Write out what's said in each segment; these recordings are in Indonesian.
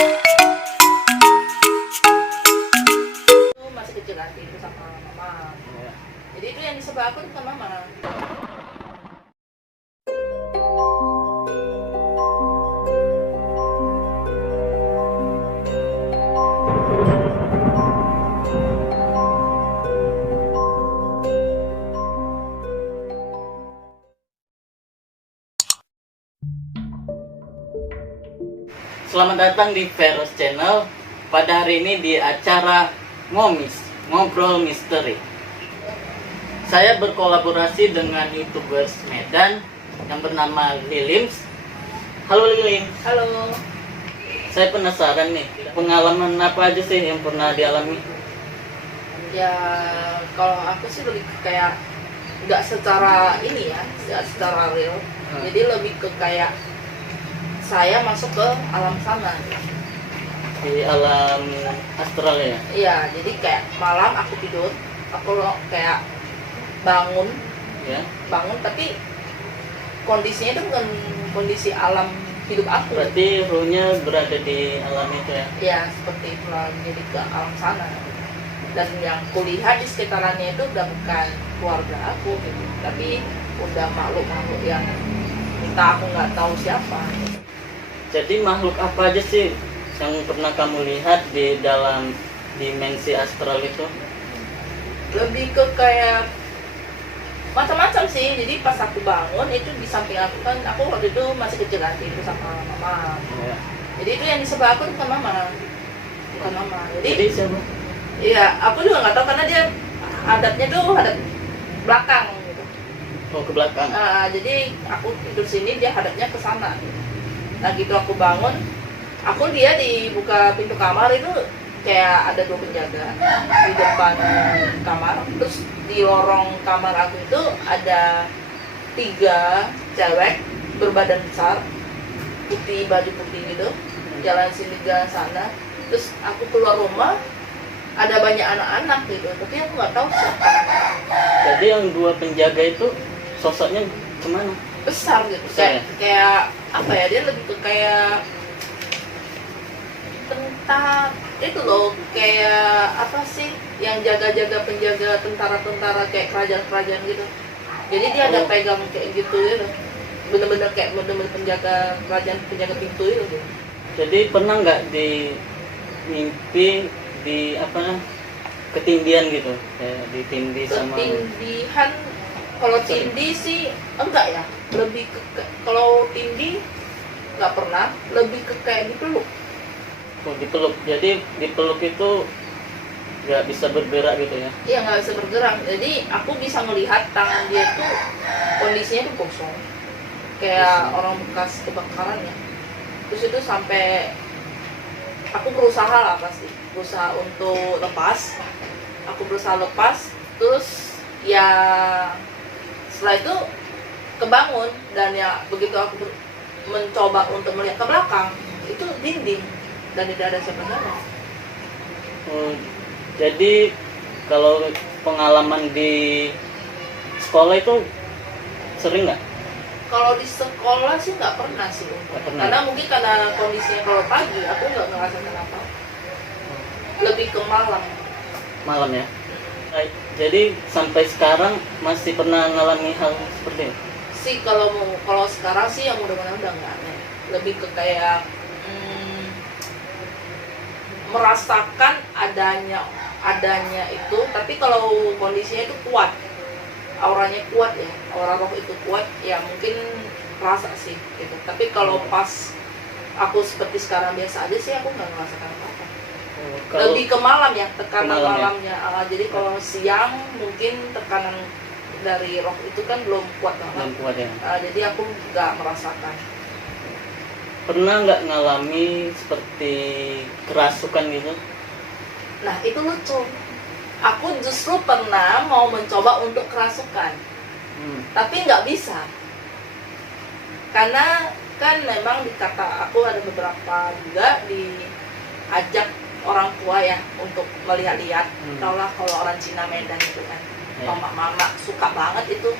Itu masih kecil nanti itu sama mama. Ya. Jadi itu yang di sebelah aku itu bukan mama. Selamat datang di Veros Channel. Pada hari ini di acara Ngobrol Misteri. Saya berkolaborasi dengan YouTubers Medan yang bernama Lilims. Halo Lilim. Halo. Saya penasaran nih, pengalaman apa aja sih yang pernah dialami? Ya kalau aku sih lebih kayak nggak secara ini ya, nggak secara real. Jadi lebih ke kayak saya masuk ke alam sana. Di alam astral ya? Iya, jadi kayak malam aku tidur, aku kayak bangun, Ya. bangun tapi kondisinya itu bukan kondisi alam hidup aku. Berarti ruhnya berada di alam itu ya? Ya seperti itu lah, jadi ke alam sana. Dan yang kulihat di sekitarannya itu udah bukan keluarga aku gitu, tapi udah makhluk-makhluk yang entah aku nggak tahu siapa. Jadi makhluk apa aja sih yang pernah kamu lihat di dalam dimensi astral itu? Lebih ke kayak macam-macam sih. Jadi pas aku bangun itu di samping aku kan, aku waktu itu masih kecil kan, itu sama mama. Ya. Jadi itu yang di sebelah aku bukan mama, bukan mama. Jadi siapa? Iya, aku juga nggak tahu karena dia hadapnya tuh hadap belakang gitu. Oh, ke belakang. Jadi aku tidur sini, dia hadapnya ke sana. Nah gitu aku bangun, dia dibuka pintu kamar itu kayak ada 2 penjaga di depan kamar. Terus di lorong kamar aku itu ada 3 cewek berbadan besar, putih, baju putih gitu, jalan sini jalan sana. Terus aku keluar rumah, ada banyak anak-anak gitu, tapi aku nggak tahu siapa. Jadi yang 2 penjaga itu sosoknya kemana? Besar gitu, Besar, ya? kayak apa ya, dia lebih ke kayak tentara itu loh, kayak apa sih yang jaga-jaga, penjaga tentara-tentara kayak kerajaan-kerajaan gitu. Jadi dia ada pegang kayak gitu gitu, bener-bener kayak bener-bener penjaga kerajaan, penjaga pintu itu gitu. Jadi pernah nggak di mimpi di apa ketindihan gitu, kayak ditindih sama? Ketindihan, kalau tindih sih enggak ya, lebih ke kalau tindih nggak pernah, lebih ke kayak dipeluk. Oh, dipeluk. Jadi dipeluk itu nggak bisa bergerak gitu ya? Iya, nggak bisa bergerak. Jadi aku bisa melihat tangan dia tuh kondisinya tuh kosong, kayak orang bekas kebakaran ya. Terus itu sampai aku berusaha lah, pasti berusaha untuk lepas. Aku berusaha lepas, terus ya setelah itu kebangun. Dan ya begitu aku mencoba untuk melihat ke belakang, itu dinding dan tidak ada siapa-siapa. Oh, jadi kalau pengalaman di sekolah itu sering nggak? Kalau di sekolah sih nggak pernah sih, karena mungkin karena kondisinya kalau pagi aku nggak ngerasain apa. Lebih ke malam. Malam ya. Jadi sampai sekarang masih pernah ngalami hal seperti itu? Sih kalau sekarang sih yang mudah-mudahan udah nggak aneh. Lebih ke kayak merasakan adanya itu, tapi kalau kondisinya itu kuat, auranya kuat ya, aura roh itu kuat ya, mungkin rasa sih gitu. Tapi kalau pas aku seperti sekarang biasa aja sih, aku nggak merasakan apa-apa. Lebih ke malam ya, tekanan malamnya. Jadi kalau siang mungkin tekanan dari roh itu kan belum kuat banget. Belum kuat ya. Jadi aku nggak merasakan. Pernah nggak ngalami seperti kerasukan gitu? Nah itu lucu. Aku justru pernah mau mencoba untuk kerasukan, tapi nggak bisa. Karena kan memang dikata, aku ada beberapa juga diajak orang tua ya untuk melihat-lihat. Taulah kalau orang Cina Medan itu kan, mama-mama suka banget itu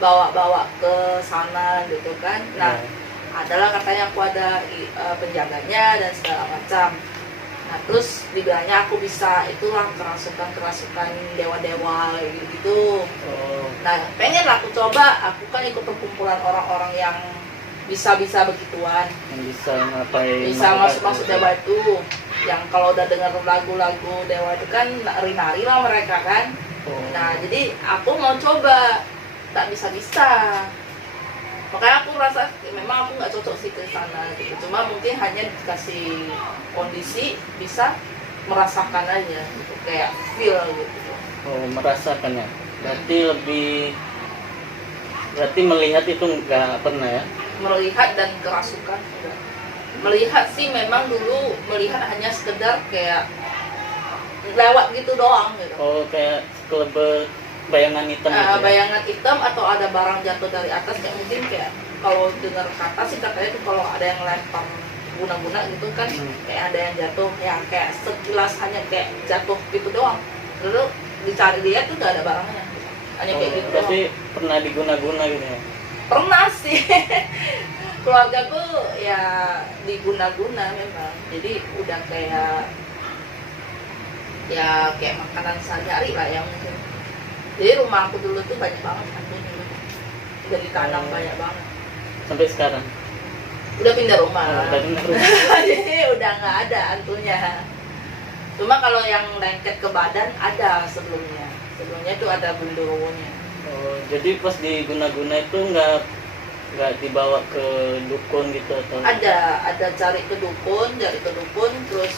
bawa-bawa ke sana gitu kan. Nah adalah katanya aku ada penjaganya dan segala macam. Nah terus dibilangnya aku bisa itulah kerasukan dewa-dewa gitu. Nah pengen lah aku coba, aku kan ikut perkumpulan orang-orang yang bisa begituan, yang bisa ngapain, bisa masuk dewa itu, yang kalau udah dengar lagu-lagu dewa itu kan nari-nari lah mereka kan. Nah jadi aku mau coba, tak bisa. Makanya aku rasa memang aku nggak cocok sih ke sana gitu. Cuma mungkin hanya dikasih kondisi bisa merasakan aja gitu, kayak feel gitu. Merasakan ya. Berarti melihat itu nggak pernah ya? Melihat dan kerasukan enggak. Melihat sih memang dulu melihat hanya sekedar kayak lewat gitu doang gitu. Kayak kelebet bayangan hitam gitu ya? Bayangan hitam atau ada barang jatuh dari atas, kayak mungkin kayak kalau dengar kata sih katanya tuh kalau ada yang lempar guna-guna gitu kan, kayak ada yang jatuh ya, kayak sekilas hanya kayak jatuh gitu doang, lalu dicari lihat tuh gak ada barangnya, hanya kayak gitu doang. Berarti pernah diguna-guna gitu ya? Pernah sih. Keluargaku ya diguna-guna memang, jadi udah kayak makanan sehari-hari lah yang mungkin. Jadi rumah aku dulu tuh banyak banget hantunya, udah ditanam banyak banget. Sampai sekarang? Udah pindah rumah. Udah pindah rumah. Jadi udah nggak ada hantunya. Cuma kalau yang lengket ke badan ada sebelumnya. Sebelumnya tuh ada gundurwonya. Jadi pas diguna-guna itu nggak dibawa ke dukun gitu atau? Ada cari ke dukun, terus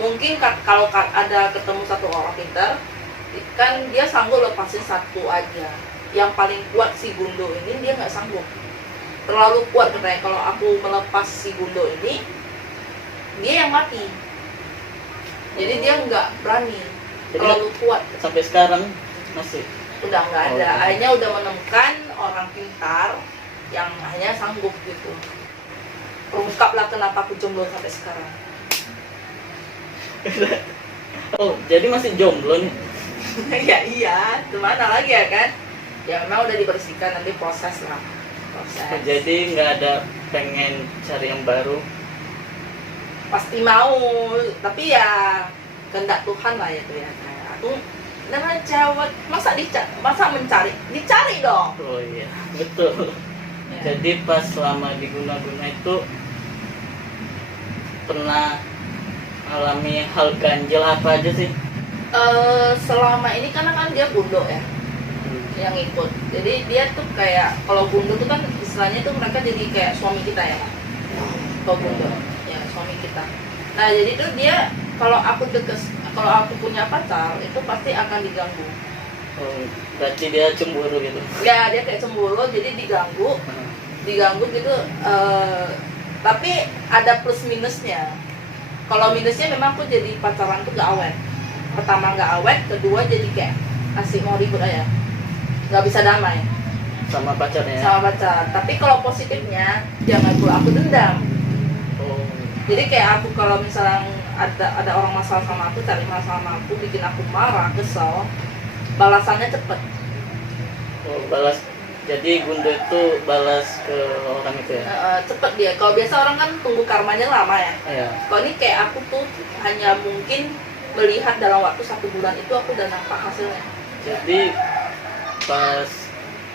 mungkin kalau ada ketemu satu orang pintar, kan dia sanggup lepasin satu aja. Yang paling kuat si Gundo ini dia nggak sanggup, terlalu kuat katanya. Kalau aku melepas si Gundo ini, dia yang mati. Jadi dia nggak berani, terlalu kuat. Sampai sekarang masih? Udah nggak ada. Akhirnya udah menemukan orang pintar yang hanya sanggup gitu. Terungkaplah kenapa aku jomblo sampai sekarang. Jadi masih jomblo nih? Ya iya, gimana lagi ya kan? Ya memang udah dibersihkan, nanti proses lah. Jadi nggak ada pengen cari yang baru? Pasti mau, tapi ya kehendak Tuhan lah ya tuh ya. Aku namanya cewek, masa mencari? Dicari dong. Oh iya, betul. Ya. Jadi pas selama diguna-guna itu pernah alami hal ganjil apa aja sih? Selama ini kan dia Gundo ya, yang ikut. Jadi dia tuh kayak, kalau Gundo tuh kan istilahnya tuh mereka jadi kayak suami kita ya, kalau Gundo ya suami kita. Nah jadi tuh dia kalau aku punya pacar itu pasti akan diganggu. Berarti dia cemburu gitu? Ya dia kayak cemburu, jadi diganggu gitu. Tapi ada plus minusnya. Kalau minusnya memang aku jadi pacaran tuh gak awet. Pertama nggak awet, kedua jadi kayak asik mau ribut aja, nggak bisa damai sama pacarnya. Sama pacar. Tapi kalau positifnya jangan pula aku dendam. Jadi kayak aku kalau misalnya ada orang masalah sama aku, cari masalah sama aku, bikin aku marah, kesel, balasannya cepet. Balas. Jadi Gundo itu balas ke orang itu ya? Cepet dia. Kalau biasa orang kan tunggu karmanya lama ya. Iya. Kalau ini kayak aku tuh hanya mungkin melihat dalam waktu 1 bulan itu aku udah nampak hasilnya. Jadi pas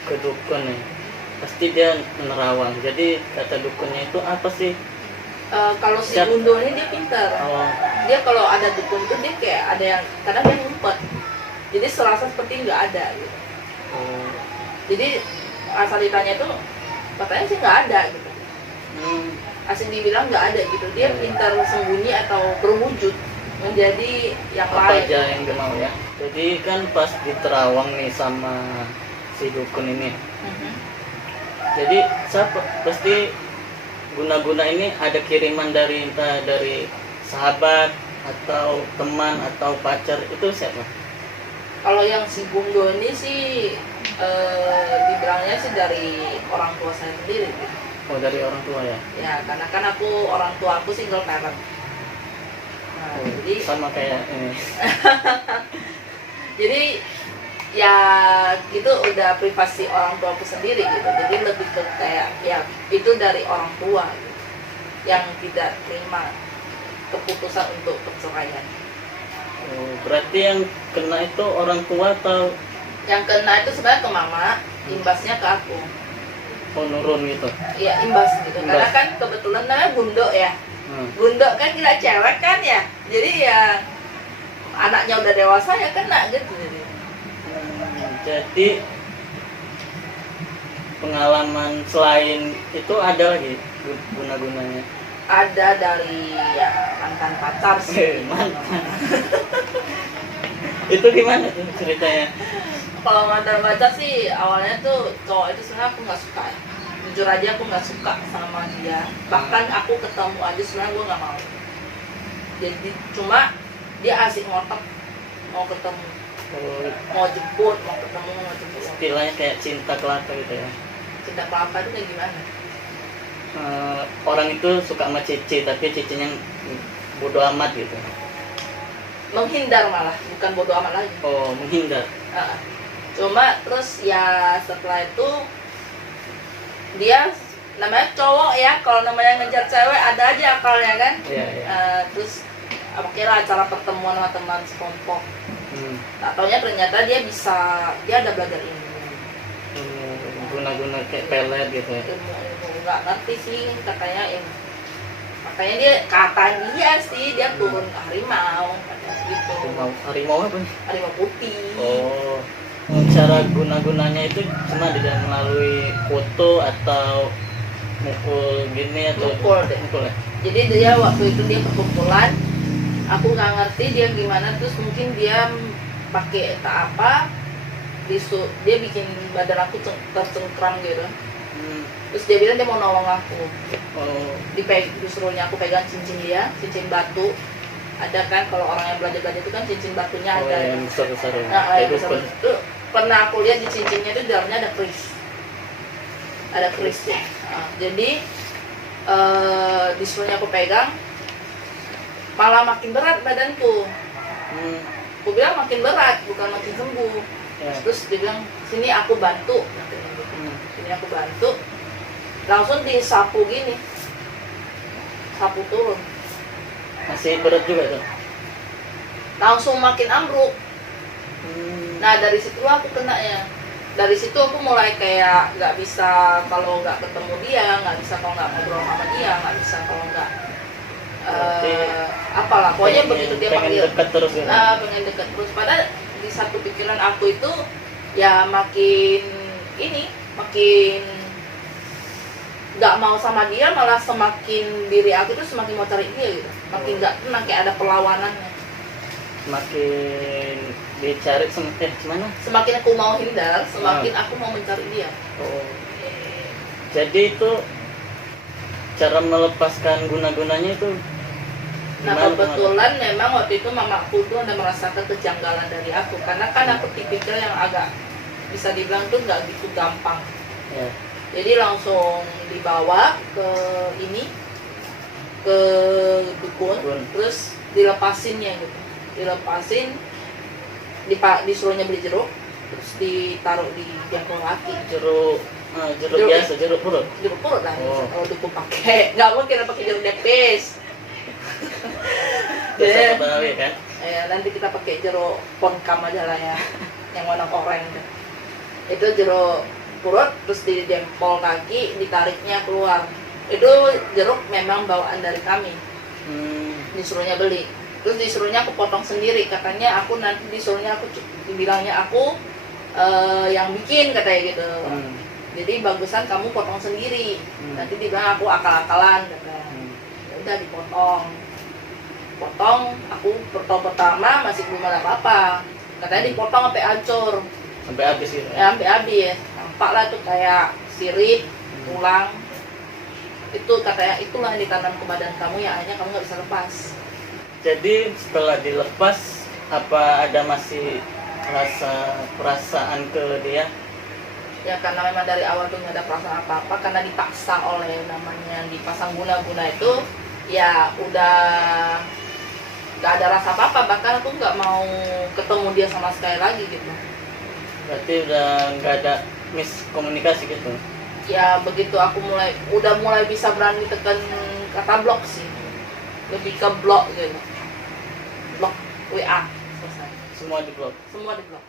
ke dukun nih, pasti dia menerawang. Jadi kata dukunnya itu apa sih? Kalau si Gundo ini dia pintar. Dia kalau ada dukun itu dia kayak ada yang kadang dia ngumpet. Jadi serasa seperti nggak ada gitu. Jadi asal ditanya tuh katanya sih nggak ada gitu. Asal dibilang nggak ada gitu. Dia pintar sembunyi atau berwujud menjadi yang apa lain. Aja yang dia mau ya. Jadi kan pas diterawang nih sama si dukun ini. Jadi pasti guna-guna ini ada kiriman dari entah dari sahabat atau teman atau pacar, itu siapa? Kalau yang si Gundo ini sih dibilangnya sih dari orang tua saya sendiri. Dari orang tua ya? Ya karena kan orang tua aku single parent. Nah, jadi sama kayak ini. Jadi ya itu udah privasi orang tuaku sendiri gitu, jadi lebih ke kayak ya itu dari orang tua gitu, yang tidak terima keputusan untuk perceraian. Oh, berarti yang kena itu orang tua atau Yang kena itu sebenarnya ke mama, imbasnya ke aku. nurun gitu? Ya imbas gitu, karena Imbas. kan kebetulan namanya bundok ya. Hmm. Bundok kan kita cewek kan ya, jadi ya anaknya udah dewasa ya kena gitu. Jadi pengalaman selain itu ada lagi guna-gunanya? Ada dari ya mantan pacar sih. Mantan. Itu gimana tuh ceritanya? Kalau mantan pacar sih awalnya tuh cowok itu sebenarnya aku nggak suka. Jujur aja aku nggak suka sama dia. Bahkan aku ketemu aja sebenarnya gue nggak mau. Jadi cuma dia asik ngotot mau ketemu, Oh, mau jemput, mau ketemu, mau jemput. istilahnya kayak cinta kelapa gitu ya. Cinta kelapa itu kayak gimana? Orang itu suka sama Cici tapi cicinya bodoh amat gitu. Menghindar malah, bukan bodo amat lagi. Oh, menghindar. Cuma terus ya setelah itu dia namanya cowok ya, kalau namanya ngejar cewek ada aja akalnya kan. Iya, iya. Terus oke lah acara pertemuan sama teman sekelompok. Hmm. Tak taunya ternyata dia ada belajar ilmu Guna-guna kayak pelet gitu ya. nggak ngerti sih katanya dia sih dia turun ke harimau katanya gitu. Harimau apa? Harimau putih. Oh, cara guna-gunanya itu cuma tidak melalui foto atau mukul gini atau Mukul deh. mukul ya? Jadi dia waktu itu dia perkumpulan, aku nggak ngerti dia gimana, terus mungkin dia pakai tak apa, dia bikin badan aku tercengkram gitu. Terus dia bilang dia mau nolong aku. Oh, Disuruhnya aku pegang cincin dia, cincin batu. Ada kan kalau orang yang belajar itu kan cincin batunya oh ada. yang besar-besar ya? Nah, Kayak yang besar dukun. itu pernah aku lihat di cincinnya itu di dalamnya ada keris. Ada keris ya. Jadi disuruhnya aku pegang, malah makin berat badanku. Aku bilang makin berat, bukan makin sembuh. Ya. Terus dia bilang, sini aku bantu. Sini aku bantu. Langsung disapu gini, sapu turun. Masih berat juga tuh. Langsung makin ambruk. Nah dari situ aku kena ya. Dari situ aku mulai kayak nggak bisa kalau nggak ketemu dia, nggak bisa kalau nggak ngobrol sama dia, nggak bisa kalau nggak apalah. Pokoknya begitu dia panggil, dekat terus ya. pengen deket terus. Padahal di satu pikiran aku itu ya makin nggak mau sama dia, malah semakin diri aku tuh semakin mau cari dia gitu, makin nggak tenang, kayak ada perlawanannya. Semakin dicari gimana? Semakin aku mau hindar, semakin aku mau mencari dia. Oh. Jadi itu cara melepaskan guna-gunanya itu Nah gimana, kebetulan memang waktu itu mamaku tuh ada merasakan kejanggalan dari aku, karena kan aku tipikal yang agak bisa dibilang tuh nggak gitu gampang. Ya. Jadi langsung dibawa ke dukun, terus dilepasinnya gitu, disuruhnya beli jeruk, terus ditaruh di jangkau kaki. Jeruk biasa, jeruk purut. Jeruk purut lah, Oh. kalau dukun pakai, nggak mungkin pakai jeruk nipis. Biasa Betawi kan? Nanti kita pakai jeruk ponkam aja lah ya, yang warna oranye. Itu jeruk purut, terus di dempol kaki, ditariknya keluar. Itu jeruk memang bawaan dari kami. Disuruhnya beli, terus disuruhnya aku potong sendiri. Katanya aku nanti dibilangnya aku yang bikin katanya gitu. Jadi bagusan kamu potong sendiri. Nanti dibilang aku akal-akalan katanya. Ya udah dipotong. Aku pertama masih belum ada apa-apa. Katanya dipotong sampai hancur. Sampai habis gitu Ya sampai habis. Nampak lah tuh kayak sirip, tulang. Itu katanya itulah yang ditanam ke badan kamu yang akhirnya kamu nggak bisa lepas. Jadi setelah dilepas, apa ada masih perasaan ke dia? Ya karena memang dari awal tuh nggak ada perasaan apa-apa, karena dipaksa oleh namanya dipasang guna-guna itu, ya udah nggak ada rasa apa-apa. Bahkan aku nggak mau ketemu dia sama sekali lagi gitu. Berarti udah nggak ada miskomunikasi gitu. Ya begitu aku udah mulai bisa berani tekan kata blok sih, lebih ke blok gitu, blok WA selesai, Semua di blok. semua di blok.